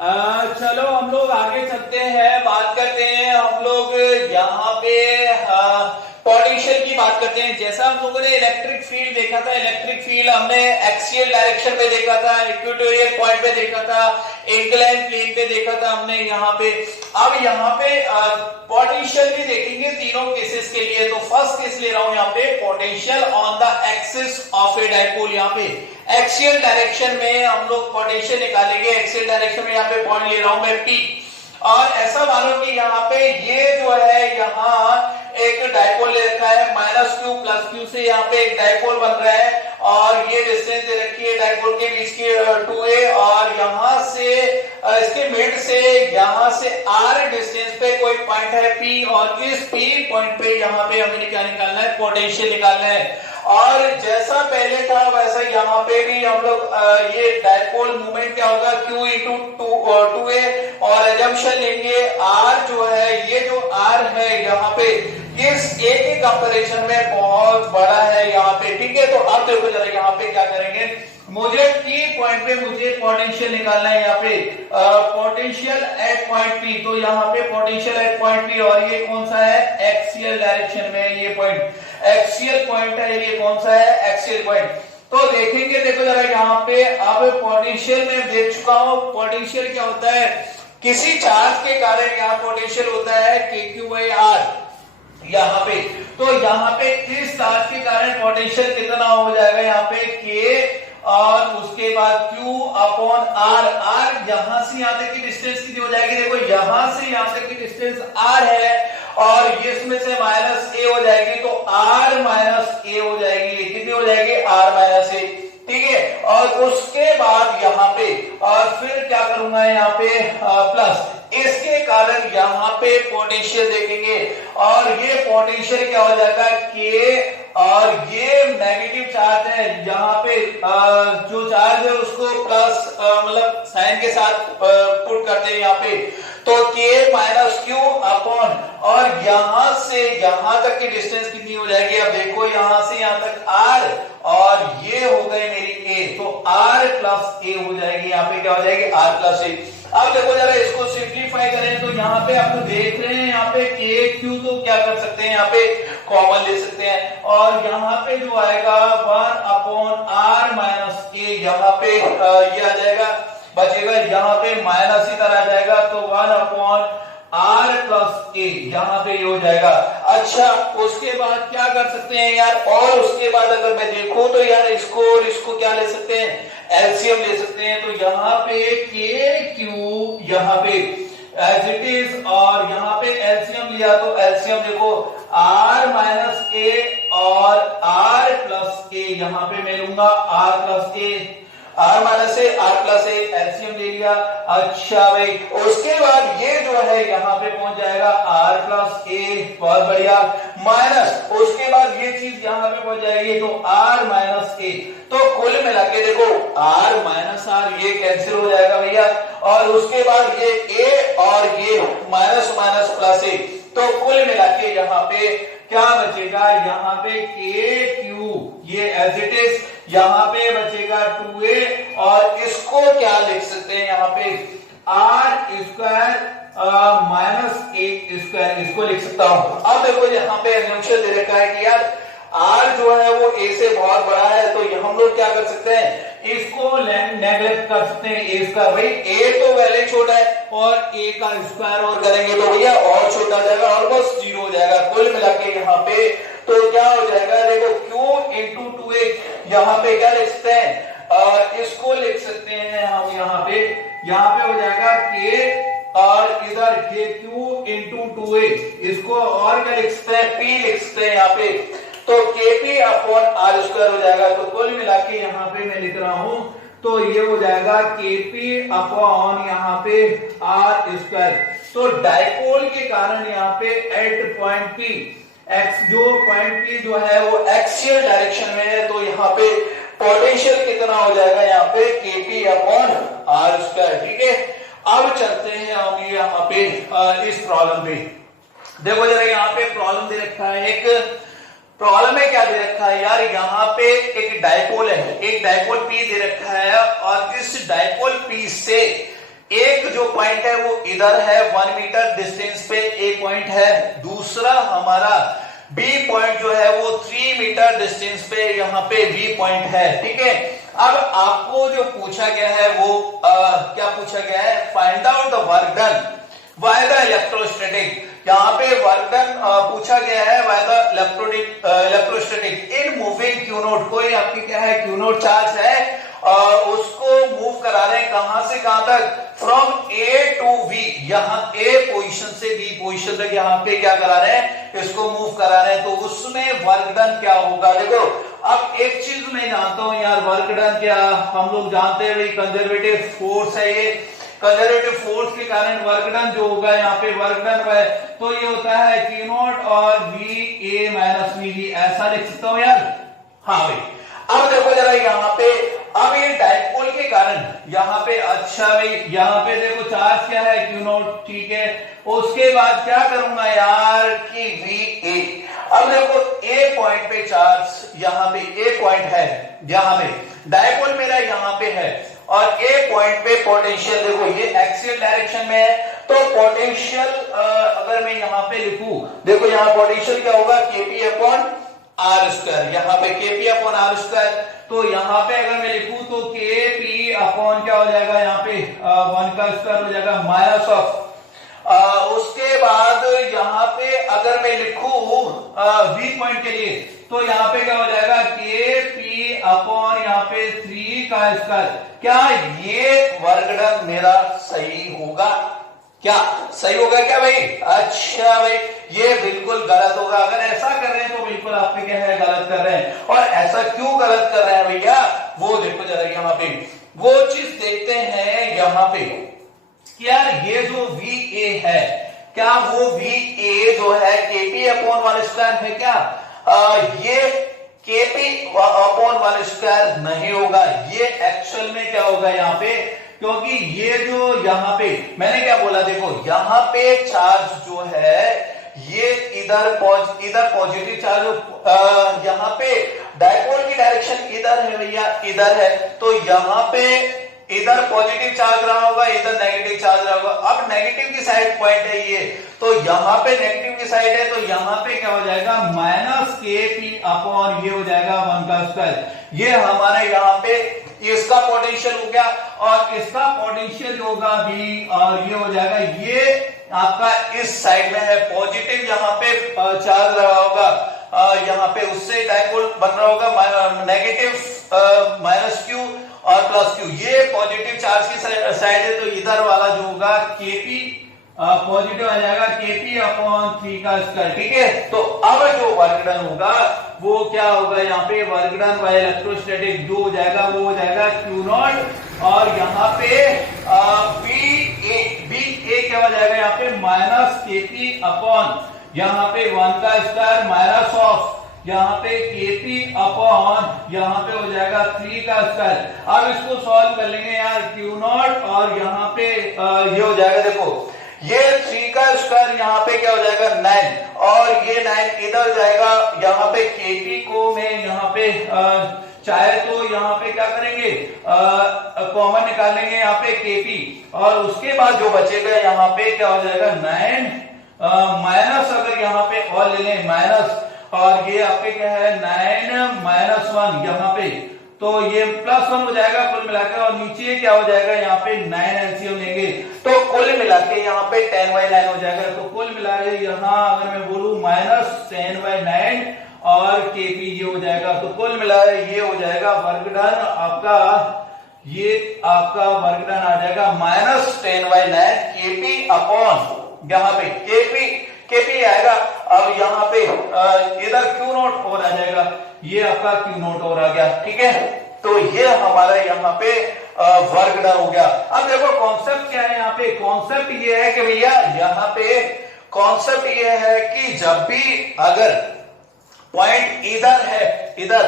चलो हम लोग आगे चलते हैं, बात करते हैं हम लोग यहाँ पे पोटेंशियल की बात करते हैं। जैसा हम लोगों ने इलेक्ट्रिक फील्ड देखा था, इलेक्ट्रिक फील्ड हमने एक्सियल डायरेक्शन में देखा था, इक्वेटोरियल पॉइंट पे देखा था, इंक्लाइन प्लेन पे देखा था हमने यहाँ पे। अब यहाँ पे पोटेंशियल भी देखेंगे तीनों केसेस के लिए। तो फर्स्ट केस ले रहा हूं यहाँ पे, potential on the axis of a dipole. यहाँ पे एक्सियल डायरेक्शन में हम लोग पोटेंशियल निकालेंगे। एक्सियल डायरेक्शन में यहाँ पे पॉइंट ले रहा हूं मैं P, और ऐसा मानो कि यहाँ पे ये जो है यहाँ एक डायपोल ले रखा है, -q प्लस q से यहाँ पे एक डायपोल बन रहा है, और ये डिस्टेंस दे रखी है डायपोल के बीच की 2a, और यहाँ से इसके मिड से यहाँ से r डिस्टेंस पे कोई पॉइंट है P, और इस P पॉइंट पे यहाँ पे हमें क्या निकालना है, पोटेंशियल निकालना है। और जैसा पहले था वैसा यहाँ पे भी हम लोग ये डायपोल मूवमेंट क्या होगा, q इंटू 2a, और एजम्पशन लेंगे r जो है, ये जो r है यहाँ पे इस a के कंपैरिजन में बहुत बड़ा है यहाँ पे, ठीक है। तो अब देखो जरा यहाँ पे क्या करेंगे, मुझे T पॉइंट पे मुझे पोटेंशियल निकालना है यहाँ पे, पोटेंशियल एट पॉइंट P। तो यहाँ पे पोटेंशियल एट पॉइंट P, और ये कौन सा है, एक्सियल डायरेक्शन में ये पॉइंट, एक्सियल पॉइंट है, ये कौन सा है, एक्सियल पॉइंट। तो देखेंगे, देखो जरा यहाँ पे, अब पोटेंशियल में देख चुका हूं, पोटेंशियल क्या होता है, किसी चार्ज के कारण यहाँ पोटेंशियल होता है KQ/R यहाँ पे। तो यहाँ पे इस चार्ज के कारण पोटेंशियल कितना हो जाएगा यहाँ पे, K, और उसके बाद Q/R। R यहां से यहां तक की डिस्टेंस कितनी हो जाएगी, देखो यहां से यहां तक की डिस्टेंस R है, और इसमें से -a हो जाएगी, तो R -a हो जाएगी। कितनी हो जाएगी, R -a, ठीक है। और उसके बाद यहाँ पे, और फिर क्या करूंगा यहाँ पे प्लस, इसके कारण यहाँ पे पोटेंशियल देखेंगे, और ये पोटेंशियल क्या हो जाएगा, K, और ये नेगेटिव चार्ज है यहाँ पे, जो चार्ज है उसको प्लस मतलब साइन के साथ पुट करते हैं यहाँ पे। तो K - Q अपॉन, और यहां से यहां तक की डिस्टेंस कितनी हो जाएगी, अब देखो यहां से यहां तक R, और ये हो गए मेरी A, तो R प्लस A हो जाएगी, यहाँ पे क्या हो जाएगी, R प्लस A। अब देखो जरा इसको सिंप्लीफाई करें, तो यहाँ पे आप देख रहे हैं यहाँ पे KQ, तो क्या कर सकते हैं यहाँ पे कॉमन ले सकते हैं, और यहाँ पे जो आएगा 1/R - A, यहाँ पे ये आ जाएगा, बचेगा यहाँ पे माइनस इधर आ जाएगा, तो 1/R प्लस A यहाँ पे ये हो जाएगा। अच्छा, उसके बाद क्या कर सकते हैं यार, और उसके बाद अगर मैं देखूं तो यार इसको और इसको क्या ले सकते हैं, एलसीएम ले सकते हैं। तो यहाँ पे KQ यहाँ पे एज इट इज, और यहाँ पे एलसीएम लिया, तो एलसीएम देखो R - A और R प्लस A, यहाँ पे मैं लूंगा R plus A, R plus A, LCM ले लिया। अच्छा भाई, उसके बाद ये जो है यहाँ पे पहुंच जाएगा R प्लस A, बहुत बढ़िया, माइनस, उसके बाद ये चीज यहाँ पे पहुंच जाएगी, तो R माइनस A। तो कुल मिला के देखो R माइनस R ये कैंसिल हो जाएगा भैया, और उसके बाद ये A और ये माइनस माइनस प्लस A, तो कुल मिला के यहाँ पे क्या बचेगा, यहाँ पे KQ ये एज इट इज, यहाँ पे बचेगा 2a, और इसको क्या लिख सकते हैं यहाँ पे R स्क्वायर -a स्क्वायर, इसको लिख सकता हूं। अब देखो यहाँ पे एजम्पशन दे रखा है कि यार R जो है वो A से बहुत बड़ा है, तो हम लोग क्या कर सकते हैं, इसको नेगलेक्ट कर सकते हैं, A स्क्वायर, भाई A तो वैल्यू छोटा है, और A का स्क्वायर और करेंगे तो भैया और छोटा हो जाएगा, ऑलमोस्ट 0 हो जाएगा। कुल मिला के यहाँ पे तो क्या हो जाएगा, देखो Q इंटू 2a, यहाँ पे क्या लिख सकते हैं, इसको लिख सकते हैं हम यहाँ पे हो जाएगा K, और इधर KQ इंटू 2a, इसको और क्या लिख सकते हैं, P लिख सकते हैं यहाँ पे, तो KP अपॉन R स्क्वायर हो जाएगा। तो कुल मिला के यहाँ पे मैं लिख रहा हूं, तो ये हो जाएगा KP अपॉन यहाँ पे R स्क्वायर। तो डायपोल के कारण यहाँ पे एट पॉइंट P, एक्स जो पॉइंट P जो है वो एक्सियल डायरेक्शन में है, तो यहाँ पे पोटेंशियल कितना हो जाएगा यहाँ पे KP अपॉन R स्क्वायर, ठीक है। अब चलते हैं हम यहाँ पे इस प्रॉब्लम पे, देखो जरा यहाँ पे प्रॉब्लम दे रखा है, एक प्रॉब्लम में क्या दे रखा है यार, यहाँ पे एक डायपोल है, एक डायपोल P दे रखा है, और इस डायपोल P से एक जो पॉइंट है वो इधर है 1 मीटर डिस्टेंस पे एक पॉइंट है, दूसरा हमारा बी पॉइंट जो है वो 3 मीटर डिस्टेंस पे यहाँ पे बी पॉइंट है, ठीक है। अब आपको जो पूछा गया है वो क्या पूछा गया है, find out the work done by the electrostatic. यहाँ पे वर्क डन पूछा गया है by the electrostatic in moving Q note. कोई आपकी क्या है, क्यू नोट चार्ज है, उसको मूव करा रहे हैं कहां से कहां तक, फ्रॉम ए टू बी, यहाँ ए पोजीशन से बी पोजीशन तक यहाँ पे क्या करा रहे हैं, इसको मूव करा रहे हैं। तो उसमें वर्क डन क्या होगा, देखो अब एक चीज मैं जानता हूं यार, वर्क डन क्या हम लोग जानते हैं भाई, कंजर्वेटिव फोर्स है ये, कंजर्वेटिव फोर्स के कारण वर्क डन जो होगा यहाँ पे वर्क डन है तो ये होता है Q नॉट और V A माइनस V, ऐसा लिख सकता हूं यार। हाँ भाई, अब देखो जरा यहाँ पे, अब ये डाइपोल के कारण यहाँ पे, अच्छा भाई यहाँ पे देखो चार्ज क्या है Q नॉट, ठीक है। उसके बाद क्या करूंगा यार कि VA, अब देखो ए पॉइंट पे चार्ज, यहाँ पे ए पॉइंट है, यहाँ पे डाइपोल मेरा यहाँ पे है और ए पॉइंट पे पोटेंशियल देखो ये एक्सियल डायरेक्शन में है, तो पोटेंशियल अगर मैं यहाँ पे लिखूं, देखो यहाँ पोटेंशियल क्या होगा, Kp अपॉन आर स्क्वायर, यहाँ पे Kp अपॉन आर स्क्वायर। तो यहाँ पे अगर मैं लिखूं तो Kp अपॉन क्या हो जाएगा, यहाँ पे 1 का स्क्वायर हो जाएगा माइनस ऑफ, उसके बाद यहाँ पे अगर मैं लिखूं V पॉइंट के लिए तो यहाँ पे क्या हो जाएगा, Kp अपॉन यहाँ पे 3 का स्क्वायर। क्या ये वर्क डन मेरा सही होगा, क्या सही होगा क्या भाई? अच्छा भाई, ये बिल्कुल गलत होगा। अगर ऐसा कर रहे हैं तो बिल्कुल आपके क्या है, गलत कर रहे हैं। और ऐसा क्यों गलत कर रहे हैं भैया, वो देखो जरा यहाँ पे, वो चीज देखते हैं यहाँ पे, यार ये जो VA है, क्या वो VA जो है Kp अपॉन 1 स्क्वायर है क्या? ये Kp अपॉन 1 स्क्वायर नहीं होगा, ये एक्चुअल में क्या होगा यहाँ पे, क्योंकि ये जो यहाँ पे मैंने क्या बोला, देखो यहाँ पे चार्ज जो है ये इधर पॉजिटिव चार्ज, यहाँ पे डायपोल की डायरेक्शन इधर है भैया, इधर है, तो यहाँ पे इधर पॉजिटिव चार्ज रहा होगा, इधर नेगेटिव चार्ज रहा होगा। अब नेगेटिव की साइड पॉइंट है ये, तो यहाँ पे नेगेटिव की साइड है, तो यहाँ पे क्या हो जाएगा, माइनस Kp अपॉन ये हो जाएगा 1 का स्क्वायर। ये हमारे यहाँ पे इसका पोटेंशियल हो गया, और इसका पोटेंशियल होगा भी, और ये हो जाएगा, ये आपका इस साइड में है पॉजिटिव, यहाँ पे चार्ज रहा होगा, यहाँ पे उससे डायपोल बन रहा होगा नेगेटिव माइनस Q और प्लस Q, ये पॉजिटिव चार्ज की साइड है, तो इधर वाला जो होगा Kp पॉजिटिव आ जाएगा, Kp अपॉन 3 का स्क्वायर, ठीक है। तो अब जो वर्क डन होगा वो क्या होगा, यहाँ पे वर्क डन बाय इलेक्ट्रोस्टैटिक जो हो जाएगा वो हो जाएगा Q नॉट, और यहाँ पे VA क्या हो जाएगा, यहाँ पे माइनस Kp अपॉन यहाँ पे 1 का स्क्वायर माइनस ऑफ यहाँ पे Kp अपॉन यहाँ पे हो जाएगा 3 का स्क्वायर। अब इसको सॉल्व कर लेंगे यार, Q नॉट और यहाँ पे ये हो जाएगा, देखो ये 3 का स्क्वायर यहाँ पे क्या हो जाएगा 9, और ये 9 इधर जाएगा, यहाँ पे Kp को मैं यहाँ पे चाहे तो यहाँ पे क्या करेंगे, कॉमन निकालेंगे यहाँ पे Kp, और उसके बाद जो बचेगा यहाँ पे क्या हो जाएगा 9 माइनस, अगर यहाँ पे और ले लें माइनस, और ये आपके क्या है 9 माइनस 1 यहाँ पे, तो ये प्लस 1 हो जाएगा कुल मिलाकर, और नीचे क्या हो जाएगा यहाँ पे 9 एलसीएम लेंगे, तो कुल मिलाके यहाँ पे 10/9 हो जाएगा। तो कुल मिलाके यहाँ अगर मैं बोलूं माइनस 10/9 और Kp ये हो जाएगा, तो कुल मिलाकर ये हो जाएगा वर्क डन आपका, ये आपका वर्क डन आ जाएगा माइनस 10/9 Kp अपॉन यहाँ पे Kp आएगा। अब यहाँ पे इधर Q नॉट और आ जाएगा, ये आपका Q नॉट और आ गया, ठीक है। तो ये हमारा यहाँ पे वर्क डन हो गया। अब देखो कॉन्सेप्ट क्या है यहाँ पे, कॉन्सेप्ट ये है कि भैया यहाँ पे कॉन्सेप्ट ये है कि जब भी अगर पॉइंट इधर है, इधर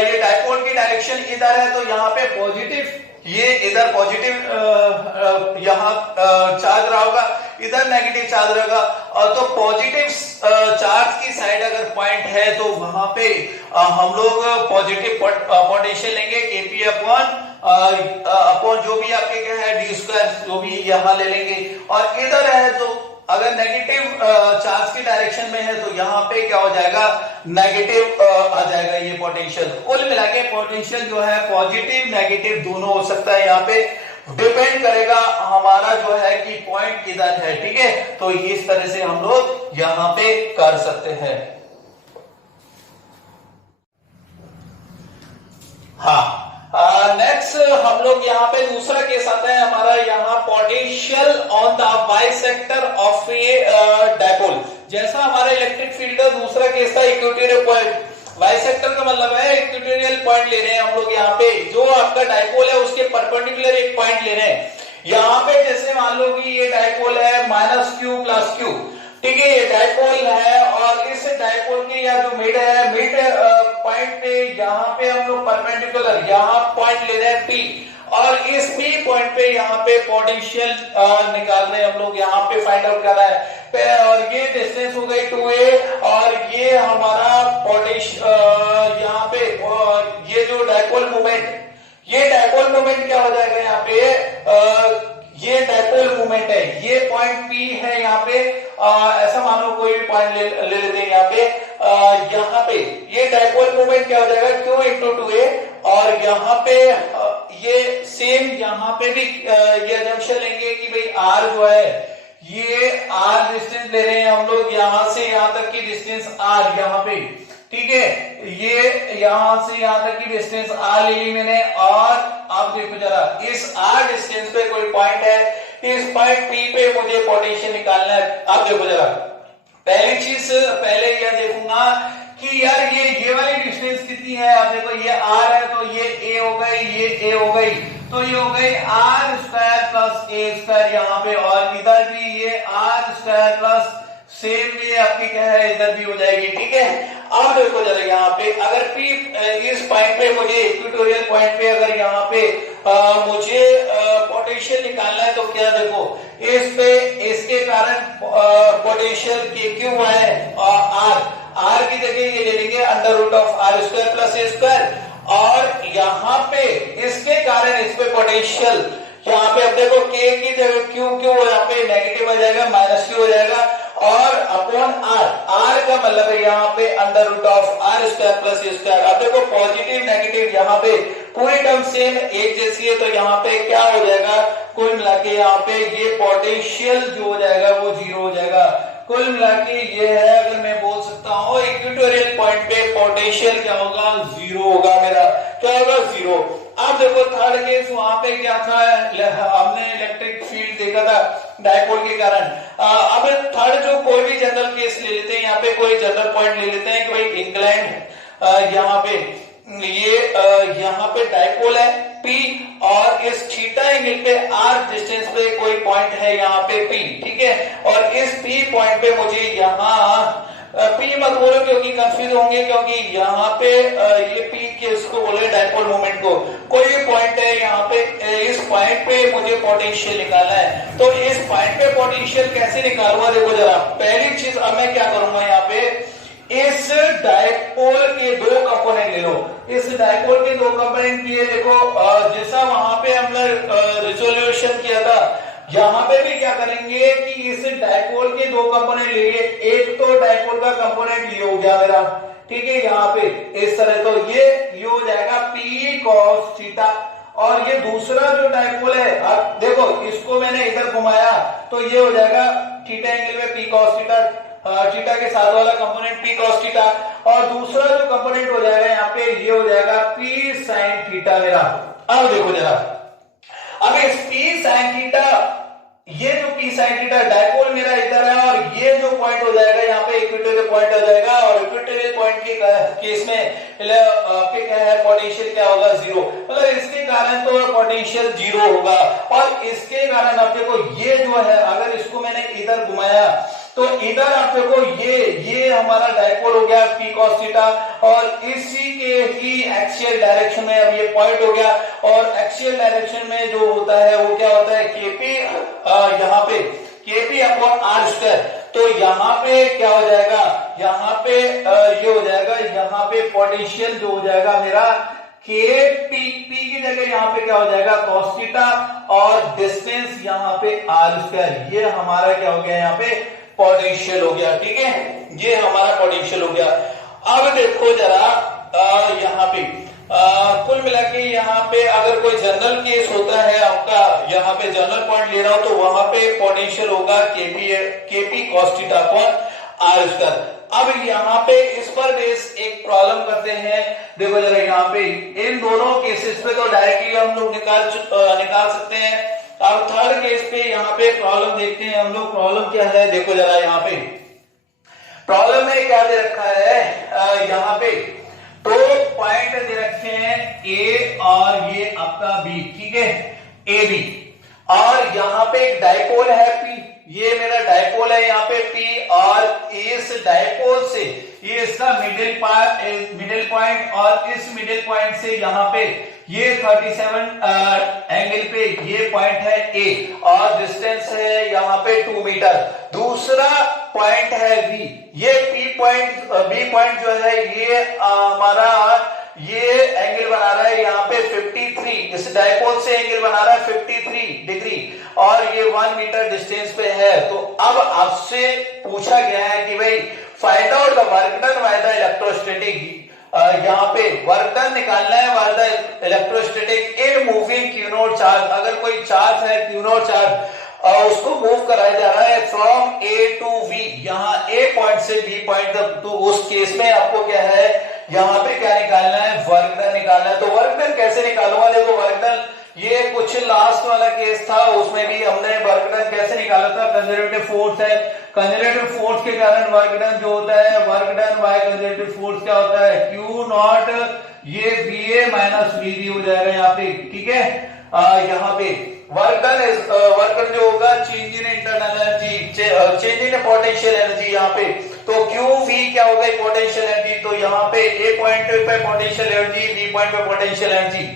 ये डायपोल की डायरेक्शन इधर है, तो यहाँ पे पॉजिटिव, ये इधर पॉजिटिव यहाँ चार्ज रहा होगा, इधर नेगेटिव चार्ज रहेगा, और तो पॉजिटिव चार्ज की साइड अगर पॉइंट है तो वहां पे हम लोग पॉजिटिव पोटेंशियल लेंगे Kp अपॉन अपॉन जो भी आपके क्या है डी स्क्वायर जो भी यहां ले लेंगे, और इधर है जो अगर नेगेटिव चार्ज की डायरेक्शन में है तो यहाँ पे क्या हो जाएगा नेगेटिव आ जाएगा ये पोटेंशियल। कुल मिला के पोटेंशियल जो है पॉजिटिव नेगेटिव दोनों हो सकता है, यहाँ पे डिपेंड करेगा हमारा जो है कि पॉइंट किधर है। ठीक है, तो इस तरह से हम लोग यहां पे कर सकते हैं। हाँ, नेक्स्ट हम लोग यहाँ पे दूसरा केस आता है हमारा, यहाँ potential on the y sector of a dipole. जैसा हमारा इलेक्ट्रिक फील्ड का दूसरा केस था इक्वेटोरियल पॉइंट, वाई सेक्टर का मतलब है इक्वेटोरियल पॉइंट ले रहे हैं हम लोग यहाँ पे, जो आपका डायपोल है उसके परपेंडिकुलर एक पॉइंट ले रहे हैं। यहाँ पे जैसे मान लो कि ये डायपोल है -q + q, ठीक है, ये डायपोल है और इस डायपोल की या जो मिड है, मिड पॉइंट पे यहाँ पे हम लोग परपेंडिकुलर यहाँ पॉइंट ले रहे हैं P, और इस P पॉइंट पे यहाँ पे पोटेंशियल निकाल रहे हैं हम लोग, यहाँ पे फाइंड आउट कर रहा है, और ये डिस्टेंस हो गई 2a, और ये हमारा पोटेंशियल यहाँ पे ये जो डायपोल मोमेंट, ये डायपोल मोमेंट क्या हो जाएगा यहाँ पे, ये डायपोल मोमेंट है, ये पॉइंट P है यहाँ पे, ऐसा मानो कोई भी पॉइंट ले लेते हैं यहाँ पे ये डायपोल मोमेंट क्या हो जाएगा Q × 2a, और यहाँ पे ये सेम यहाँ पे भी ये जंक्शन लेंगे कि भाई R जो है ये R डिस्टेंस ले रहे हैं हम लोग, यहां से यहां तक की डिस्टेंस R यहाँ पे, ठीक है, ये यहां से यहां तक की डिस्टेंस R ले ली मैंने, और आप देखो जरा इस R डिस्टेंस पे कोई पॉइंट है, इस पॉइंट P पे मुझे पोटेंशियल निकालना है। आप देखो जरा, पहली चीज पहले यह देखूंगा कि यार ये वाली डिस्टेंस कितनी है। आप देखो ये R है तो ये A हो गई, ये A हो गई, तो ये हो गई R² + A² यहाँ पे, और इधर भी ये R² सेम ये आपकी क्या है इधर भी हो जाएगी। ठीक है, अब देखो जरा यहाँ पे अगर P इस पॉइंट पे मुझे इक्वेटोरियल पॉइंट पे अगर यहाँ पे मुझे पोटेंशियल निकालना है, तो क्या देखो इस पे इसके कारण पोटेंशियल क्यों है R की जगह ये ले लेंगे √R² + A², और यहाँ पे इसके कारण इस पे पोटेंशियल यहाँ पे अब देखो K की जगह Q यहाँ पे नेगेटिव आ जाएगा, -Q हो जाएगा, और अपॉन R का मतलब है यहाँ पे √R² + A²। अब देखो पॉजिटिव नेगेटिव यहाँ पे पूरी टर्म सेम एक जैसी है, तो यहाँ पे क्या हो जाएगा, कुल मिला के यहाँ पे ये पोटेंशियल जो हो जाएगा वो 0 हो जाएगा। कुल मिला के ये है, अगर मैं बोल सकता हूँ इक्वेटोरियल पॉइंट पे पोटेंशियल क्या होगा 0 होगा, मेरा क्या होगा 0। अब देखो थर्ड केस, वहां पे क्या था, हमने इलेक्ट्रिक फील्ड देखा था डायपोल के कारण। अब थर्ड जो कोई भी जनरल केस ले लेते हैं, यहाँ पे कोई जनरल पॉइंट ले लेते हैं कि भाई इंग्लैंड, यहाँ पे ये यहाँ पे डायपोल है P, और इस थीटा एंगल पे R डिस्टेंस पे कोई पॉइंट है यहाँ पे P, ठीक है, और इस P पॉइंट पे मुझे यहाँ P मत बोलो क्योंकि कंफ्यूज होंगे, क्योंकि यहाँ पे ये P के इसको बोले डायपोल मोमेंट को, कोई भी पॉइंट है यहाँ पे, इस पॉइंट पे मुझे पोटेंशियल निकालना है। तो इस पॉइंट पे पोटेंशियल कैसे निकालूंगा, देखो जरा, पहली चीज अब मैं क्या करूंगा, यहाँ पे इस डायपोल के दो कंपोनेंट ले लो, इस डायपोल के दो कंपोनेंट लिए देखो, जैसा वहां पे हमने रिजोल्यूशन किया था, यहां पे भी क्या करेंगे कि इस डायपोल के दो कंपोनेंट लिए, एक तो डायपोल का कंपोनेंट ये हो गया मेरा, ठीक है, यहाँ पे इस तरह, तो ये हो जाएगा P cos थीटा, और ये दूसरा जो डायपोल है, अब देखो इसको मैंने इधर घुमाया तो ये हो जाएगा थीटा एंगल में P cos थीटा, थीटा के साथ वाला कंपोनेंट P cos थीटा, और दूसरा जो कंपोनेंट हो जाएगा यहाँ पे ये हो जाएगा P sin थीटा मेरा। अब देखो जरा, अब इस P sin थीटा, ये जो P sin थीटा डायपोल मेरा इधर है, और ये जो पॉइंट हो जाएगा यहाँ पे इक्वेटोरियल पॉइंट हो जाएगा, और इक्वेटोरियल पॉइंट के केस में आपके क्या है पोटेंशियल क्या होगा 0, मतलब इसके कारण तो पोटेंशियल 0 होगा, और इसके कारण आप देखो ये जो है, अगर इसको मैंने इधर घुमाया तो इधर आप देखो ये हमारा डायपोल हो गया P cos थीटा, और इसी के ही एक्सियल डायरेक्शन में अब ये पॉइंट हो गया, और एक्सियल डायरेक्शन में जो होता है वो क्या होता है KP, यहाँ पे KP अपॉन R², तो यहाँ पे क्या हो जाएगा, यहाँ पे ये हो जाएगा, यहाँ पे पोटेंशियल जो हो जाएगा मेरा के पी, पी की जगह यहाँ पे क्या हो जाएगा cos थीटा, और डिस्टेंस यहाँ पे आर स्क्वायर। ये हमारा क्या हो गया यहाँ पे पोटेंशियल हो गया, ठीक है, ये हमारा पोटेंशियल हो गया। अब देखो जरा यहाँ पे कुल मिला के यहाँ पे अगर कोई जनरल केस होता है आपका, यहाँ पे जनरल पॉइंट ले रहा हो तो वहां पे पोटेंशियल होगा k p cos theta upon r square. अब यहाँ पे इस पर बेस एक प्रॉब्लम करते हैं, देखो जरा यहाँ पे इन दोनों केसेस पे तो डायरेक्टली हम लोग निकाल सकते हैं। अब थर्ड केस पे यहाँ पे प्रॉब्लम देखते हैं हम लोग। प्रॉब्लम क्या है, देखो जरा यहाँ पे प्रॉब्लम में क्या दे रखा है, यहाँ पे दो पॉइंट दे रखे हैं ए और ये आपका बी, ठीक है, ए बी, और यहाँ पे एक डाइपोल है पी, ये मेरा डाइपोल है यहाँ पे पी, और इस डाइपोल से ये इसका मिडिल पॉइंट, और इस मिडिल पॉइंट से यहाँ पे ये 37 एंगल पे ये पॉइंट है ए, और डिस्टेंस है यहाँ पे 2 मीटर। दूसरा पॉइंट है बी, ये बी पॉइंट जो है ये हमारा ये एंगल बना रहा है यहाँ पे 53, इस डाइपोल से एंगल बना रहा है 53 डिग्री, और ये 1 मीटर डिस्टेंस पे है। तो अब आपसे पूछा गया है कि भाई find out the work done by the electrostatic, यहाँ पे वर्क डन निकालना है by the electrostatic in moving Q not charge. अगर कोई चार्ज है क्यू नॉट चार्ज, उसको मूव कराया जा रहा है फ्रॉम ए टू वी, यहाँ ए पॉइंट से बी पॉइंट तक, तो उस केस में आपको क्या है यहाँ पे क्या निकालना है, वर्क डन निकालना है। तो वर्क डन कैसे निकालूंगा, देखो वर्क डन ये कुछ लास्ट वाला केस था, उसमें भी हमने वर्क डन कैसे निकाला था, कंजर्वेटिव फोर्स है, कंजर्वेटिव फोर्स के कारण वर्क डन जो होता है, work done by conservative force क्या होता है, क्यू नॉट, ये बी ए माइनस बी बी हो जाएगा यहाँ पे, ठीक है। यहाँ पे वर्क डन जो होगा change in internal energy, change in potential energy यहाँ पे, तो क्यू वी क्या हो गई पोटेंशियल एनर्जी, तो यहाँ पे ए पॉइंट पे पोटेंशियल एनर्जी, बी पॉइंट पे पोटेंशियल एनर्जी,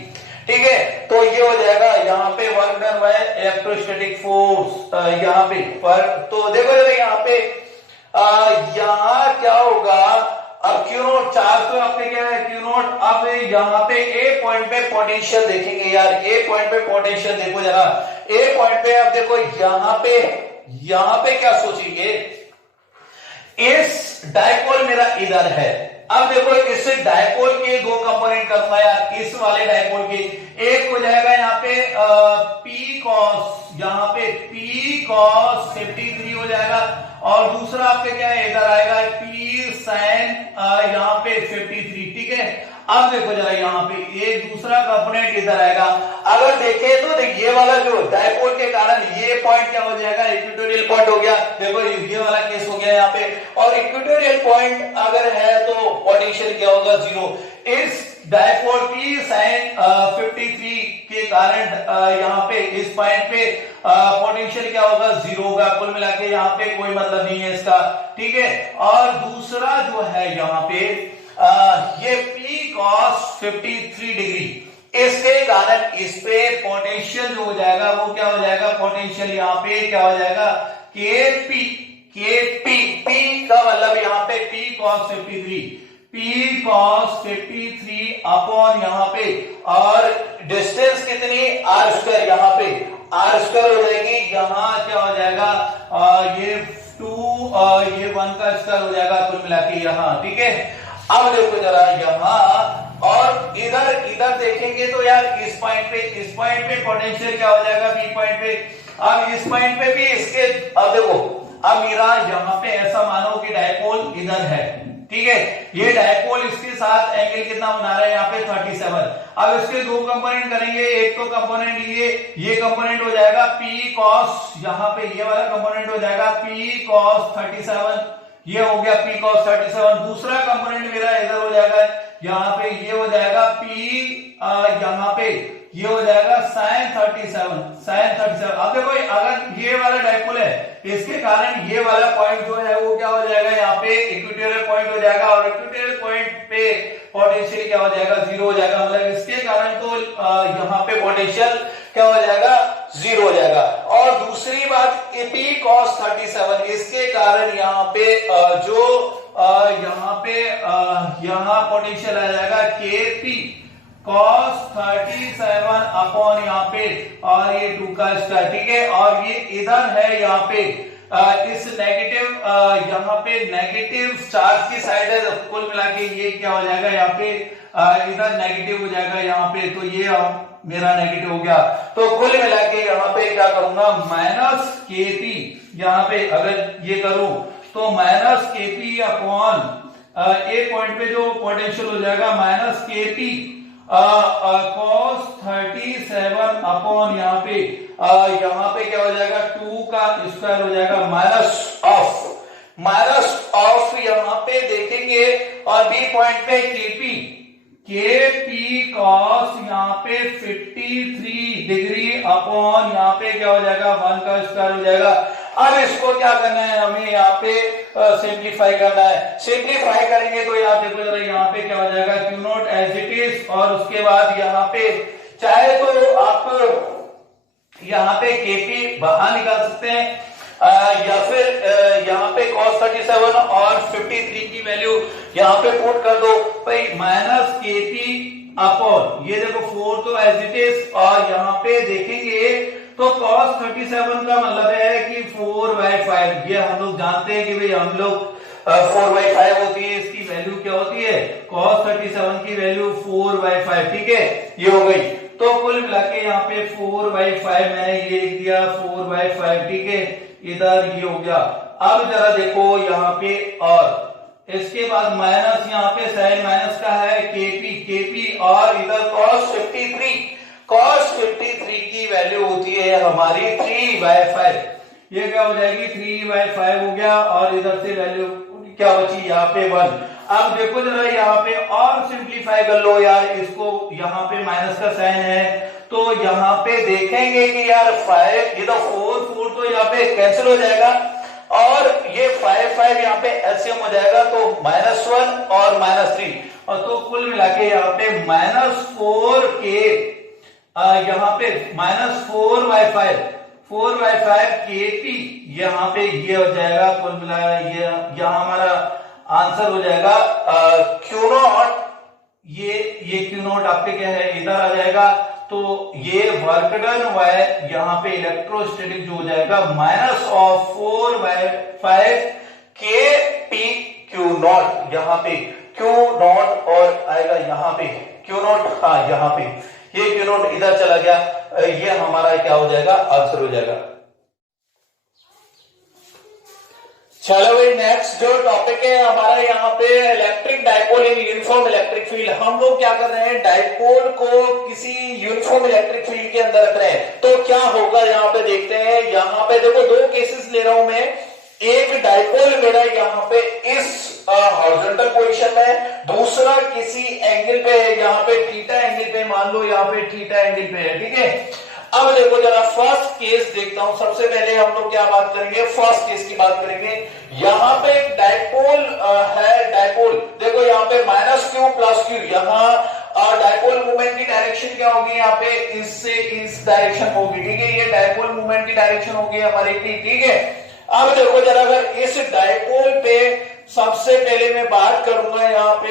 ठीक है। तो ये हो जाएगा यहाँ पे work done by electrostatic force यहाँ पे पर। तो देखो जरा यहाँ पे यहाँ क्या होगा, अब क्यू नॉट चार्ज तो आपके क्या है क्यू नॉट, अब यहाँ पे ए पॉइंट पे पोटेंशियल देखेंगे यार, ए पॉइंट पे पोटेंशियल देखो जरा, ए पॉइंट पे अब देखो यहाँ पे क्या सोचेंगे, इस डाइपोल मेरा इधर है, अब देखो इस डाइपोल के दो कंपोनेंट करूंगा यार, इस वाले डाइपोल के एक हो जाएगा यहाँ पे P cos, यहाँ पे P cos 53 हो जाएगा, और दूसरा आपके क्या है इधर आएगा P sin यहाँ पे 53, ठीक है। अब देखो जरा यहाँ पे एक दूसरा कंपोनेंट इधर आएगा, अगर देखें तो देख ये वाला जो डाइपोल के कारण ये पॉइंट क्या हो जाएगा, इक्वेटोरियल पॉइंट हो गया, देखो ये वाला केस हो गया यहाँ पे, और इक्वेटोरियल पॉइंट अगर है तो पोटेंशियल क्या होगा, जीरो। इस डाइपोल की साइन 53 के कारण यहाँ पे इस पॉइंट पे पोटेंशियल क्या होगा, जीरो होगा, कुल मिला के यहाँ पे कोई मतलब नहीं है इसका, ठीक है। और दूसरा जो है यहाँ पे ये P cos 53 डिग्री, इसके कारण इस पे पोटेंशियल जो हो जाएगा वो क्या हो जाएगा, पोटेंशियल यहाँ पे क्या हो जाएगा KP P का मतलब यहाँ पे P cos 53 अपॉन यहाँ पे, और डिस्टेंस कितनी r स्क्वायर, यहाँ पे r स्क्वायर हो जाएगी, यहाँ क्या हो जाएगा ये 2 ये 1 का स्क्वायर हो जाएगा कुल मिला के यहाँ, ठीक है। अब देखो जरा यहाँ और इधर देखेंगे तो यार इस पॉइंट पे पोटेंशियल क्या हो जाएगा बी पॉइंट पे, अब इस पॉइंट पे भी इसके, अब देखो अब मेरा यहाँ पे ऐसा मानो कि डाइपोल इधर है, ठीक है, ये डाइपोल इसके साथ एंगल कितना बना रहा है यहाँ पे 37। अब इसके दो कंपोनेंट करेंगे, एक तो कंपोनेंट ये कंपोनेंट हो जाएगा P cos, यहाँ पे ये वाला कंपोनेंट हो जाएगा P cos 37, ये हो गया P cos 37। दूसरा कंपोनेंट मेरा इधर हो जाएगा, यहाँ पे ये हो जाएगा P यहाँ पे ये हो जाएगा sin 37। अब देखो अगर ये वाला डाइपोल है इसके कारण ये वाला पॉइंट जो है वो क्या हो जाएगा, यहाँ पे इक्वेटोरियल पॉइंट हो जाएगा, और इक्वेटोरियल पॉइंट पे पोटेंशियल क्या हो जाएगा, जीरो हो जाएगा, मतलब इसके कारण तो यहाँ पे पोटेंशियल क्या हो जाएगा, जीरो हो जाएगा। और दूसरी बात P cos 37, इसके कारण यहाँ पे जो यहाँ पे यहाँ पोटेंशियल आ जाएगा KP cos 37 अपॉन यहाँ पे और ये 2 का स्क्वायर, ठीक है। और ये इधर है यहाँ पे इस नेगेटिव यहाँ पे नेगेटिव चार्ज की साइड है, कुल मिला के ये क्या हो जाएगा यहाँ पे इधर नेगेटिव हो जाएगा यहाँ पे, तो ये मेरा नेगेटिव हो गया। तो कुल मिला के यहाँ पे क्या करूंगा माइनस केपी, यहाँ पे अगर ये करूं तो माइनस केपी अपॉन एक पॉइंट पे जो पोटेंशियल हो जाएगा माइनस केपी cos 37 अपॉन यहाँ पे क्या हो जाएगा 2 का स्क्वायर हो जाएगा माइनस ऑफ यहाँ पे देखेंगे और बी पॉइंट पे केपी cos यहाँ पे 53 डिग्री अपॉन यहाँ पे क्या हो जाएगा 1 का स्क्वायर हो जाएगा। अब इसको क्या करना है, हमें यहाँ पे सिंप्लीफाई करना है। सिंप्लीफाई करेंगे तो यहाँ देखो जरा, यहाँ पे क्या हो जाएगा q not as it is, और उसके बाद यहाँ पे चाहे तो आप यहाँ पे केपी बाहर निकाल सकते हैं या फिर यहाँ पे cos 37 और 53 की वैल्यू यहाँ पे पुट कर दो भाई, माइनस केपी अपॉन ये देखो 4 तो एज इट इज, और यहाँ पे देखेंगे तो cos 37 का मतलब है कि 4/5, ये हम लोग जानते हैं कि भाई हम लोग 4/5 होती है, इसकी वैल्यू क्या होती है cos 37 की वैल्यू 4/5, ठीक है। ये हो गई, तो कुल मिला के यहाँ पे 4/5 मैंने ये लिख दिया 4/5, ठीक है। इधर ये हो गया। अब जरा देखो यहाँ पे, और इसके बाद माइनस यहाँ पे साइन माइनस का है केपी और इधर cos 53 की वैल्यू होती है हमारी 3/5, ये क्या हो जाएगी 3/5 हो गया, और इधर से वैल्यू क्या बची यहाँ पे 1। अब देखो जरा यहाँ पे और सिंप्लीफाई कर लो यार इसको, यहाँ पे माइनस का साइन है तो यहाँ पे देखेंगे कि यार 5 ये तो 4 तो यहाँ पे कैंसिल हो जाएगा, और ये 5 यहाँ पे एलसीएम हो जाएगा, तो -1 और -3, और तो कुल मिला के यहाँ पे -4 के यहाँ पे -4/5 केपी यहाँ पे ये हो जाएगा, कुल मिलाया ये यहाँ हमारा आंसर हो जाएगा क्यू नॉट, ये क्यू नॉट आपके क्या है इधर आ जाएगा, तो ये वर्क डन हुआ है यहाँ पे इलेक्ट्रोस्टैटिक जो हो जाएगा -4/5 केपी क्यू नॉट, यहाँ पे क्यू नॉट और आएगा यहाँ पे क्यू नॉट, हाँ यहाँ पे ये क्यू नॉट इधर चला गया, ये हमारा क्या हो जाएगा आंसर हो जाएगा। चलो भाई नेक्स्ट जो टॉपिक है हमारा यहाँ पे electric dipole in uniform electric field. हम लोग क्या कर रहे हैं, डाइपोल को किसी यूनिफॉर्म इलेक्ट्रिक फील्ड के अंदर रख रहे हैं, तो क्या होगा यहाँ पे देखते हैं। यहाँ पे देखो 2 केसेस ले रहा हूं मैं, एक डाइपोल मेरा यहाँ पे इस हॉरिजॉन्टल पोजीशन में, दूसरा किसी एंगल पे है, यहाँ पे थीटा एंगल पे, मान लो यहाँ पे थीटा एंगल पे है, ठीक है। अब देखो जरा फर्स्ट केस देखता हूं, सबसे पहले हम लोग क्या बात करेंगे, फर्स्ट केस की बात करेंगे। यहाँ पे एक डाइपोल है, डाइपोल देखो यहाँ पे -q + q, यहाँ डाइपोल मूवमेंट की डायरेक्शन क्या होगी, यहाँ पे इससे इस डायरेक्शन होगी, ठीक है। ये डाइपोल मूवमेंट की डायरेक्शन होगी हमारी t, ठीक है। अब देखो जरा अगर इस डाइपोल पे सबसे पहले मैं बात करूंगा यहाँ पे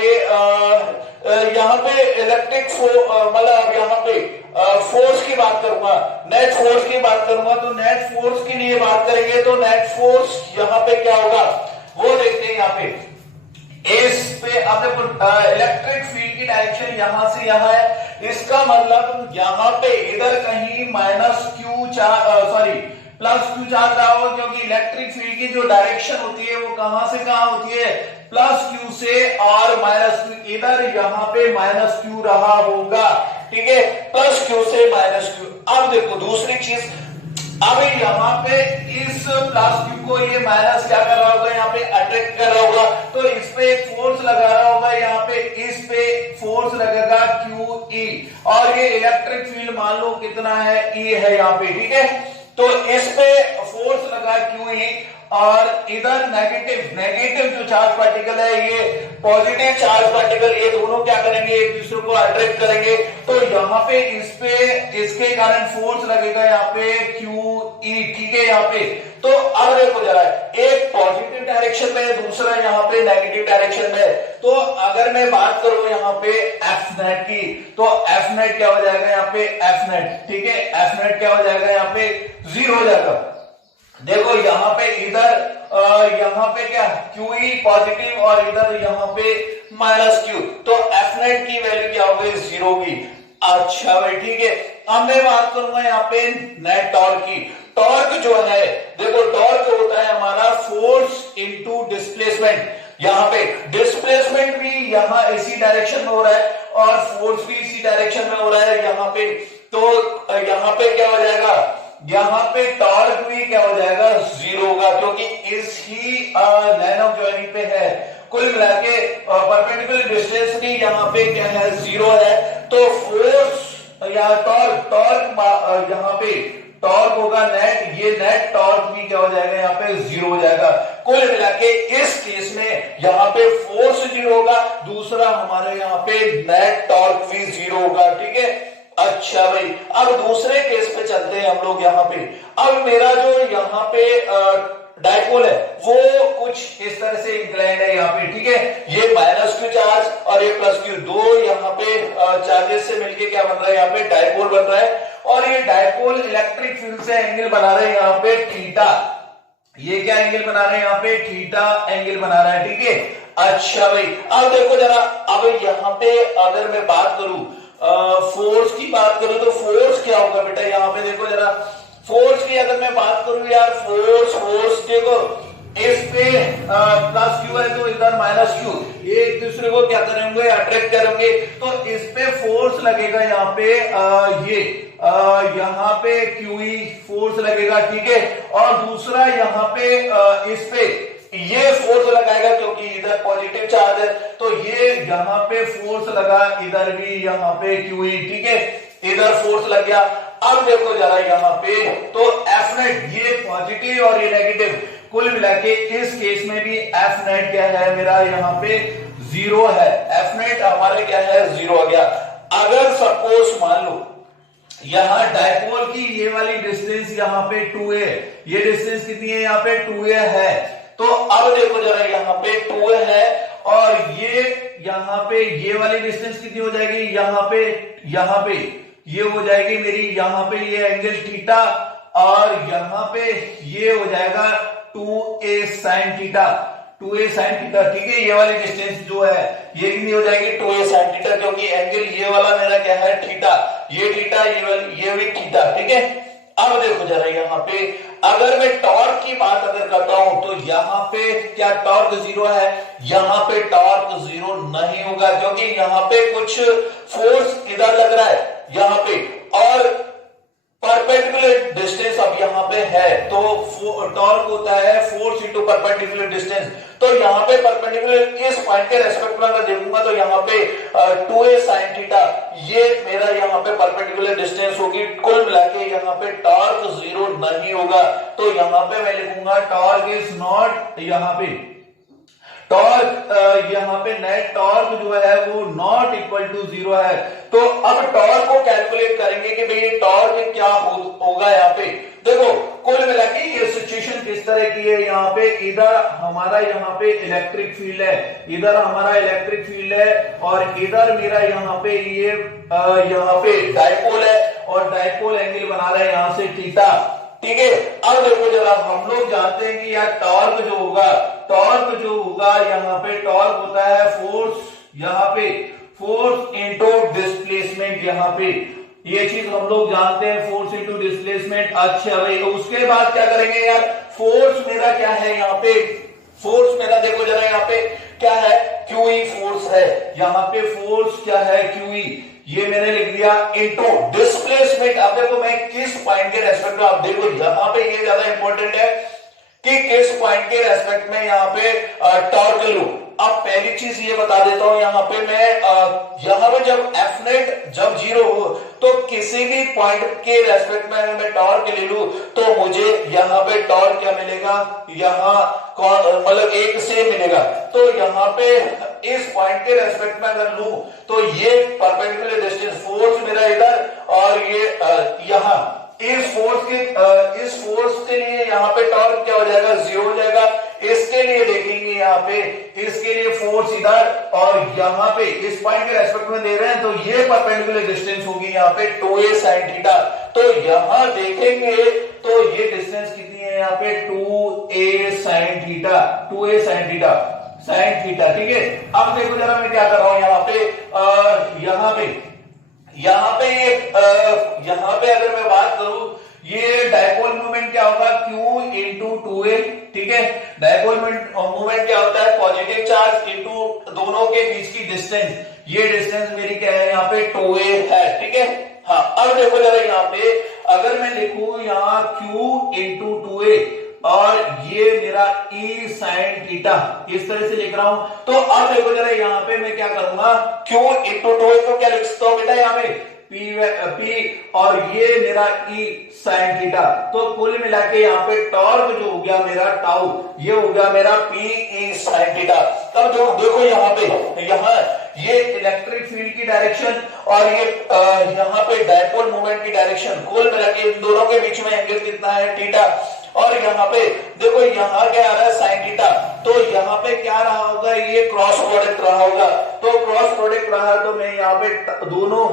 इलेक्ट्रिक मतलब यहाँ पे फोर्स की बात करूंगा, नेट फोर्स की बात करूंगा, तो नेट फोर्स के लिए बात करेंगे तो नेट फोर्स यहाँ पे क्या होगा वो देखते हैं। यहाँ पे इस पे अब देखो इलेक्ट्रिक फील्ड की डायरेक्शन यहां से यहां है, इसका मतलब यहाँ पे इधर कहीं -q चार्ज रहा होगा, क्योंकि इलेक्ट्रिक फील्ड की जो डायरेक्शन होती है वो कहां से कहां होती है, +q से, और -q इधर यहाँ पे -q रहा होगा, ठीक है, +q से -q। अब देखो दूसरी चीज, अब यहाँ पे इस +q को ये माइनस क्या कर रहा होगा, यहाँ पे अट्रैक्ट कर रहा होगा, तो इस पे एक फोर्स लगा रहा होगा, यहाँ पे इस पे फोर्स लगेगा QE, और ये इलेक्ट्रिक फील्ड मान लो कितना है, E है यहाँ पे, ठीक है। तो इस पे फोर्स लगा QE और इधर नेगेटिव जो चार्ज पार्टिकल है ये पॉजिटिव चार्ज पार्टिकल, ये दोनों क्या करेंगे, एक दूसरे को अट्रैक्ट करेंगे। तो यहाँ पे इसके कारण फोर्स लगेगा यहाँ पे QE, ठीक है। यहाँ पे तो अब देखो जरा, एक पॉजिटिव डायरेक्शन में, दूसरा यहाँ पे नेगेटिव डायरेक्शन में। तो अगर मैं बात करूं यहाँ पे F नेट की, तो F नेट क्या हो जाएगा यहाँ पे, F नेट, ठीक है। F नेट क्या हो जाएगा यहाँ पे, 0 हो जाएगा। देखो यहाँ पे इधर यहाँ पे क्या QE पॉजिटिव और इधर यहाँ पे -Q, तो F नेट की वैल्यू क्या हो गई, 0 होगी। अच्छा भाई ठीक है। अब मैं बात करूंगा यहाँ पे नेट टॉर्क की। टॉर्क जो है, देखो टॉर्क होता है हमारा फोर्स इनटू डिस्प्लेसमेंट। यहाँ पे डिस्प्लेसमेंट भी यहाँ इसी डायरेक्शन में हो रहा है और फोर्स भी इसी डायरेक्शन में हो रहा है यहाँ पे। तो यहाँ पे क्या हो जाएगा, यहाँ पे टॉर्क भी क्या हो जाएगा, 0 होगा, क्योंकि इस ही लाइन ऑफ जॉइनिंग पे है। कुल मिला के परपेंडिकुलर डिस्टेंस भी यहाँ पे क्या है, 0 है। तो फोर्स या टॉर्क यहाँ पे टॉर्क होगा नेट, ये नेट टॉर्क भी क्या हो जाएगा, यहाँ पे 0 हो जाएगा। कुल मिला के इस केस में यहाँ पे फोर्स 0 होगा, दूसरा हमारे यहाँ पे नेट टॉर्क भी 0 होगा, ठीक है। अच्छा भाई, अब दूसरे केस पे चलते हैं हम लोग यहाँ पे। अब मेरा जो यहाँ पे डायपोल है वो कुछ इस तरह से इंक्लाइंड है यहाँ पे, ठीक है। ये -Q चार्ज और ये +Q, दो यहाँ पे चार्जेस से मिलके क्या बन रहा है, यहाँ पे डायपोल बन रहा है। और ये डायपोल इलेक्ट्रिक फील्ड से एंगल बना रहे हैं यहाँ पे थीटा। ये क्या एंगल बना रहे हैं यहाँ पे, थीटा एंगल बना रहा है, ठीक है। अच्छा भाई, अब देखो जरा, अब यहाँ पे अगर मैं बात करूं फोर्स की बात करूं तो फोर्स क्या होगा बेटा, यहाँ पे देखो जरा, फोर्स की अगर मैं बात करूं यार, फोर्स देखो, इस पे +Q है तो इधर -Q, ये एक दूसरे को क्या करेंगे, अट्रैक्ट करेंगे। तो इस पे फोर्स लगेगा यहाँ पे यहाँ पे QE फोर्स लगेगा, ठीक है। और दूसरा यहाँ पे इस पे ये फोर्स लगाएगा क्योंकि इधर पॉजिटिव चार्ज है, तो ये यहाँ पे फोर्स लगा, इधर भी यहाँ पे QE, ठीक है, इधर फोर्स लग गया। अब देखो जरा यहाँ पे, तो F नेट ये पॉजिटिव और ये नेगेटिव, कुल मिला के इस केस में भी F नेट क्या है मेरा, यहाँ पे 0 है। F नेट हमारे क्या है, 0 आ गया। अगर सपोज मान लो यहाँ डायपोल की ये वाली डिस्टेंस यहाँ पे 2a, ये डिस्टेंस कितनी है यहाँ पे, 2a है। तो अब देखो जरा, यहाँ पे 2a है और ये यहाँ पे ये वाली डिस्टेंस कितनी हो जाएगी, यहाँ पे ये हो जाएगी मेरी, यहाँ पे ये एंगल थीटा और यहाँ पे ये हो जाएगा 2a sin theta, 2a sin theta, ठीक है। ये वाली डिस्टेंस जो है ये कितनी हो जाएगी, 2a sin थीटा, क्योंकि एंगल ये वाला मेरा क्या है, थीटा, ये थीटा, ये भी थीटा, ठीक है। अब देखो जरा यहाँ पे, अगर मैं टॉर्क की बात अगर करता हूं तो यहाँ पे क्या टॉर्क 0 है, यहाँ पे टॉर्क 0 नहीं होगा, क्योंकि यहाँ पे कुछ फोर्स इधर लग रहा है यहाँ पे और परपेंडिकुलर डिस्टेंस अब यहाँ पे है। तो टॉर्क होता है फोर्स इनटू परपेंडिकुलर डिस्टेंस। तो यहाँ पे परपेंडिकुलर इस पॉइंट के रेस्पेक्ट में अगर देखूंगा तो यहाँ पे 2a sin थीटा, ये मेरा यहाँ पे परपेंडिकुलर डिस्टेंस होगी। कुल मिला के यहाँ पे टॉर्क 0 नहीं होगा, तो यहाँ पे मैं लिखूंगा टॉर्क इज नॉट, यहाँ पे टॉर्क यहाँ पे नेट टॉर्क जो है वो नॉट इक्वल टू 0 है। तो अब टॉर्क को कैलकुलेट करेंगे कि भाई टॉर्क क्या होगा यहाँ पे। देखो कुल मिला के ये सिचुएशन किस तरह की है, यहाँ पे इधर हमारा यहाँ पे इलेक्ट्रिक फील्ड है, इधर हमारा इलेक्ट्रिक फील्ड है और इधर मेरा यहाँ पे ये यहाँ पे डायपोल है और डायपोल एंगल बना रहा है यहाँ से थीटा, ठीक है। अब देखो जरा, हम लोग जानते हैं कि यार टॉर्क जो होगा यहाँ पे टॉर्क होता है फोर्स, यहाँ पे फोर्स इनटू डिस्प्लेसमेंट, यहाँ पे ये चीज हम लोग जानते हैं, फोर्स इनटू डिस्प्लेसमेंट। अच्छा भाई, उसके बाद क्या करेंगे यार, फोर्स मेरा क्या है यहाँ पे, फोर्स मेरा देखो जरा यहाँ पे क्या है, QE फोर्स है, यहाँ पे फोर्स क्या है, QE, ये मैंने लिख दिया इनटू डिस्प्लेसमेंट। अब देखो मैं किस पॉइंट के रेस्पेक्ट में, आप देखो यहाँ पे ये ज्यादा इंपॉर्टेंट है कि किस पॉइंट के रेस्पेक्ट में यहाँ पे टॉर्क लूं। अब पहली चीज ये बता देता हूं यहाँ पे मैं, यहाँ पे जब एफ नेट जब 0 हो तो किसी भी पॉइंट के रेस्पेक्ट में मैं टॉर्क ले लूं तो मुझे यहाँ पे टॉर्क क्या मिलेगा, यहाँ मतलब 1 से मिलेगा। तो यहाँ पे इस पॉइंट के रेस्पेक्ट में अगर लूं तो ये परपेंडिकुलर डिस्टेंस फोर्स मेरा इधर और ये यहाँ इस फोर्स के लिए यहाँ पे टॉर्क क्या हो जाएगा, 0 हो जाएगा। इसके लिए देखेंगे यहाँ पे, इसके लिए फोर्स इधर और यहाँ पे इस पॉइंट के रेस्पेक्ट में दे रहे हैं तो ये परपेंडिकुलर डिस्टेंस होगी यहाँ पे 2a sin थीटा। तो यहाँ देखेंगे तो ये डिस्टेंस कितनी है यहाँ पे 2a sin theta, 2a sin theta, sin theta, ठीक है। अब देखो जरा मैं क्या कर रहा हूं यहाँ पे अगर मैं बात करूं ये डायपोल मोमेंट क्या होगा, Q इंटू 2a, ठीक है। डायपोल मोमेंट क्या होता है, पॉजिटिव चार्ज इंटू दोनों के बीच की डिस्टेंस, ये डिस्टेंस मेरी क्या है यहाँ पे 2a है, ठीक है। हाँ अब देखो जरा यहाँ पे अगर मैं लिखूं यहाँ Q इंटू 2a और ये मेरा E sin थीटा, इस तरह से लिख रहा हूं। तो अब देखो जरा यहाँ पे मैं क्या करूंगा, Q इंटू 2a को क्या लिख सकता हूं बेटा यहाँ पे P और ये मेरा E sin थीटा। तो कुल मिला के यहाँ पे टॉर्क जो हो गया मेरा टाउ, ये हो गया मेरा PE sin थीटा। तब देखो यहाँ पे ये इलेक्ट्रिक फील्ड की डायरेक्शन और ये यहाँ पे डायपोल मोमेंट की डायरेक्शन, कुल मिला के इन दोनों के बीच में एंगल कितना है, थीटा। और यहाँ पे देखो यहाँ क्या आ रहा है, साइन थीटा। तो यहाँ पे क्या रहा होगा, ये क्रॉस प्रोडक्ट रहा होगा। तो क्रॉस प्रोडक्ट रहा तो मैं यहाँ पे दोनों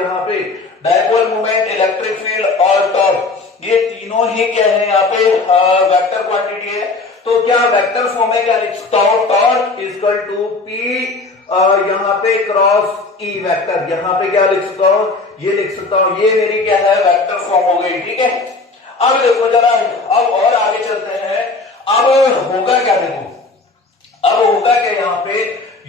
यहाँ पे डायपोल मोमेंट, इलेक्ट्रिक फील्ड और टॉर्क, ये तीनों ही क्या है यहाँ पे वेक्टर क्वांटिटी है। तो क्या वेक्टर फॉर्म में क्या लिख सकता हूं, टॉर्क इक्वल टू पी यहाँ पे क्रॉस ई वेक्टर, यहाँ पे क्या लिख सकता हूं, ये लिख सकता हूं, ये मेरी क्या है वेक्टर फॉर्म हो गई, ठीक है। अब देखो जरा, अब और आगे चलते हैं। अब होगा क्या, देखो अब होगा क्या, यहाँ पे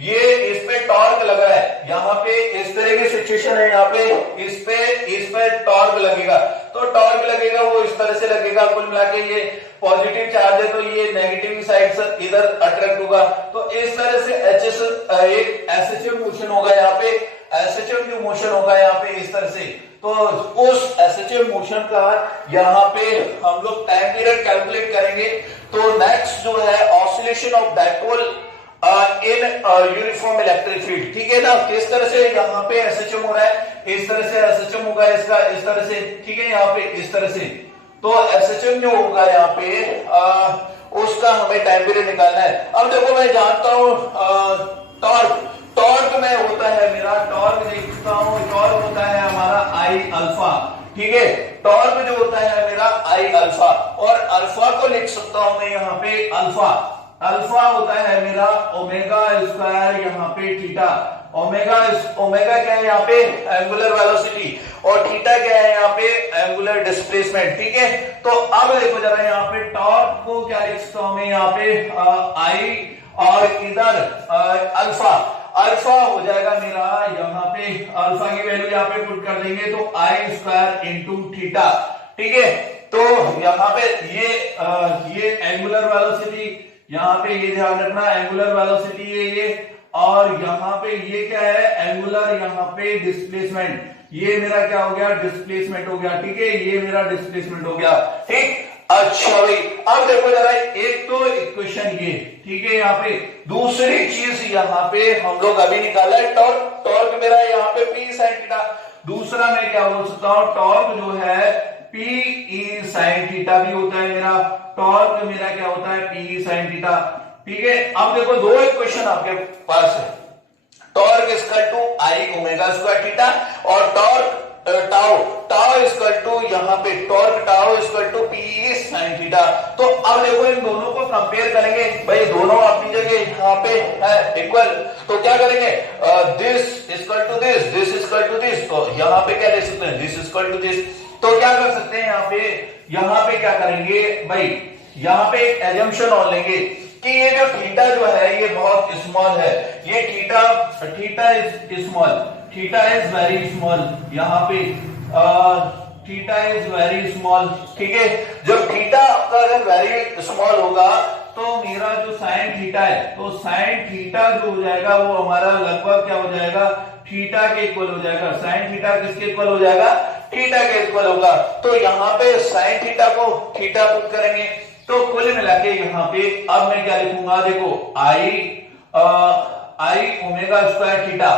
ये इस पे टॉर्क लग रहा है, यहाँ पे इस तरह की सिचुएशन है, यहाँ पे इस पे टॉर्क लगेगा। तो टॉर्क लगेगा वो इस तरह से लगेगा, कुल मिला के ये पॉजिटिव चार्ज है तो ये नेगेटिव साइड से इधर अट्रैक्ट होगा। तो इस तरह से एक एसएचएम मोशन होगा, यहाँ पे एसएचएम की मोशन होगा यहाँ पे इस तरह से। तो उस एसएचएम मोशन का यहाँ पे हम लोग टाइम पीरियड कैलकुलेट करेंगे। तो नेक्स्ट जो है oscillation of dipole in uniform electric field, ठीक है ना। किस तरह से यहाँ पे एसएचएम हो रहा है, इस तरह से एसएचएम होगा इसका, इस तरह से, ठीक है, यहाँ पे इस तरह से। तो एसएचएम जो होगा यहाँ पे उसका हमें टाइम पीरियड निकालना है। अब देखो मैं जानता हूँ टॉर्क में होता है मेरा, टॉर्क देखता हूं, टॉर्क होता है हमारा आई अल्फा, ठीक है। टॉर्क जो होता है मेरा आई अल्फा, और अल्फा को लिख सकता हूं मैं यहाँ पे अल्फा होता है मेरा ओमेगा स्क्वायर यहाँ पे थीटा। ओमेगा क्या है यहाँ पे, एंगुलर वेलोसिटी, और थीटा क्या है यहाँ पे, एंगुलर डिस्प्लेसमेंट, ठीक है। तो अब देखो जरा यहाँ पे टॉर्क को क्या लिख सकता हूं मैं यहाँ पे आई और इधर अल्फा हो जाएगा मेरा, यहाँ पे अल्फा की वैल्यू यहाँ पे पुट कर देंगे तो आई स्क्वायर इंटू थीटा, ठीक है। तो यहाँ पे ये एंगुलर वेलोसिटी, यहाँ पे ये ध्यान रखना एंगुलर वेलोसिटी है ये, और यहाँ पे ये क्या है, एंगुलर यहाँ पे डिस्प्लेसमेंट, ये मेरा क्या हो गया, डिस्प्लेसमेंट हो गया, ठीक है, ये मेरा डिस्प्लेसमेंट हो गया, ठीक। अच्छा भाई अब देखो जरा, एक तो इक्वेशन ये, ठीक है, यहाँ पे दूसरी चीज यहाँ पे हम लोग अभी निकाला है टॉर्क मेरा यहाँ पे P sin थीटा। दूसरा मैं क्या बोल सकता हूँ, टॉर्क जो है PE sin थीटा भी होता है मेरा, टॉर्क मेरा क्या होता है PE sin थीटा, ठीक है। अब देखो दो इक्वेशन आपके पास है, torque equal to I omega square theta और टॉर्क टाउ इक्वल टू यहाँ पे torque tau equal to p sine theta. तो अब देखो इन दोनों को कंपेयर करेंगे, भाई दोनों अपनी जगह यहाँ पे है इक्वल, तो क्या करेंगे, this equal to this, this equal to this, तो यहाँ पे क्या ले सकते हैं, दिस इक्वल टू दिस। तो क्या कर सकते हैं यहाँ पे क्या करेंगे भाई, यहाँ पे एक एजम्पशन और लेंगे कि ये जो थीटा जो है ये बहुत स्मॉल है, ये theta is small, theta is very small, यहाँ पे थीटा इज वेरी स्मॉल, ठीक है। जब थीटा आपका अगर वेरी स्मॉल होगा तो मेरा जो साइन थीटा है, तो साइन थीटा जो हो जाएगा वो हमारा लगभग क्या हो जाएगा, थीटा के इक्वल हो जाएगा। साइन थीटा किसके इक्वल हो जाएगा, थीटा के इक्वल होगा। तो यहाँ पे साइन थीटा को थीटा पुट करेंगे, तो कुल मिला के यहाँ पे अब मैं क्या लिखूंगा, देखो I omega square theta,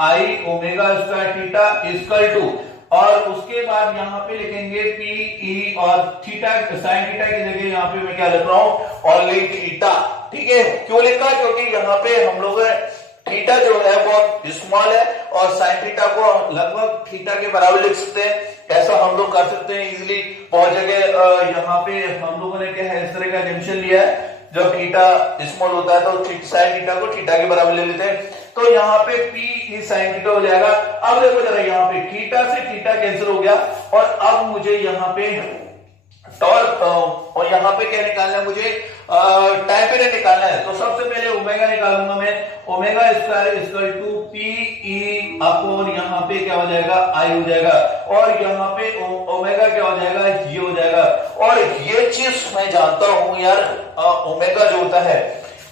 I omega square theta equal to, और उसके बाद यहाँ पे लिखेंगे पी ई, और थीटा साइन थीटा की जगह यहाँ पे मैं क्या लिख रहा हूं, ओनली थीटा। ठीक है, क्यों लिखा, क्योंकि यहाँ पे हम लोग थीटा जो है बहुत स्मॉल है और साइन थीटा को लगभग थीटा के बराबर लिख सकते हैं। ऐसा हम लोग कर सकते हैं इजीली, बहुत जगह यहाँ पे हम लोगों ने क्या है इस तरह का डिविजन लिया है, जब थीटा स्मॉल होता है तो साइन थीटा को थीटा के बराबर ले लेते हैं। तो यहाँ पे पी ई साइन थीटा हो जाएगा। अब देखो जरा, यहाँ पे थीटा से थीटा कैंसिल हो गया, और अब मुझे यहाँ पे टॉर्क और यहाँ पे क्या निकालना है, मुझे टाइम पीरियड निकालना है। तो सबसे पहले ओमेगा निकालूंगा मैं, omega square equal to p E upon यहाँ पे क्या हो जाएगा, आई हो जाएगा, और यहाँ पे ओमेगा क्या हो जाएगा, ये हो जाएगा। और ये चीज मैं जानता हूं यार, ओमेगा जो होता है,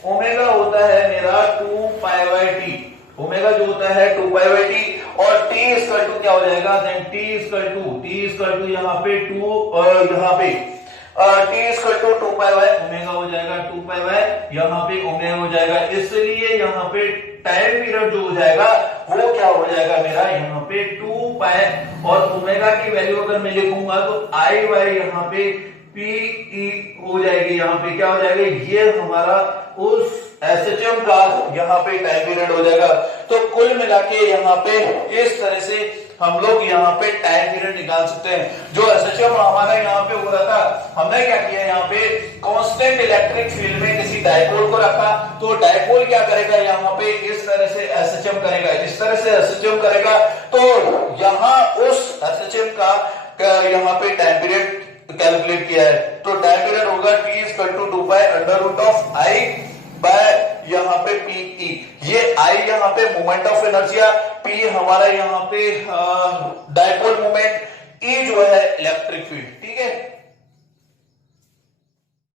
ओमेगा होता है मेरा 2 पाई बाय टी, ओमेगा जो होता है 2 पाई बाय टी, और t इक्वल टू क्या हो जाएगा, देन t इक्वल टू यहाँ पे 2, यहाँ पे t equal to 2 pi by omega हो जाएगा, 2 पाई बाय यहाँ पे ओमेगा हो जाएगा। इसलिए यहाँ पे टाइम पीरियड जो हो जाएगा वो क्या हो जाएगा मेरा, यहाँ पे 2 पाई, और ओमेगा की वैल्यू अगर मैं लिखूंगा तो आई बाय यहाँ पे पी ई हो जाएगी, यहाँ पे क्या हो जाएगा, ये हमारा उस एसएचएम का यहाँ पे टाइम पीरियड हो जाएगा। तो कुल मिला के यहाँ पे इस तरह से हम लोग यहाँ पे टाइम पीरियड निकाल सकते हैं। जो एसएचएम हमारा यहाँ पे हो रहा था, हमने क्या किया, यहाँ पे कांस्टेंट इलेक्ट्रिक फील्ड में किसी डायपोल को रखा, तो डायपोल क्या करेगा, यहाँ पे इस तरह से एसएचएम करेगा, इस तरह से एसएचएम करेगा। तो यहाँ उस एसएचएम का यहाँ पे टाइम पीरियड कैलकुलेट किया है, तो टाइम पीरियड होगा t equal to 2 pi under root of I by यहाँ पे पी ई। ये आई यहाँ पे मोमेंट ऑफ इनर्शिया, पी हमारा यहाँ पे डायपोल मोमेंट, ई जो है इलेक्ट्रिक फील्ड। ठीक है,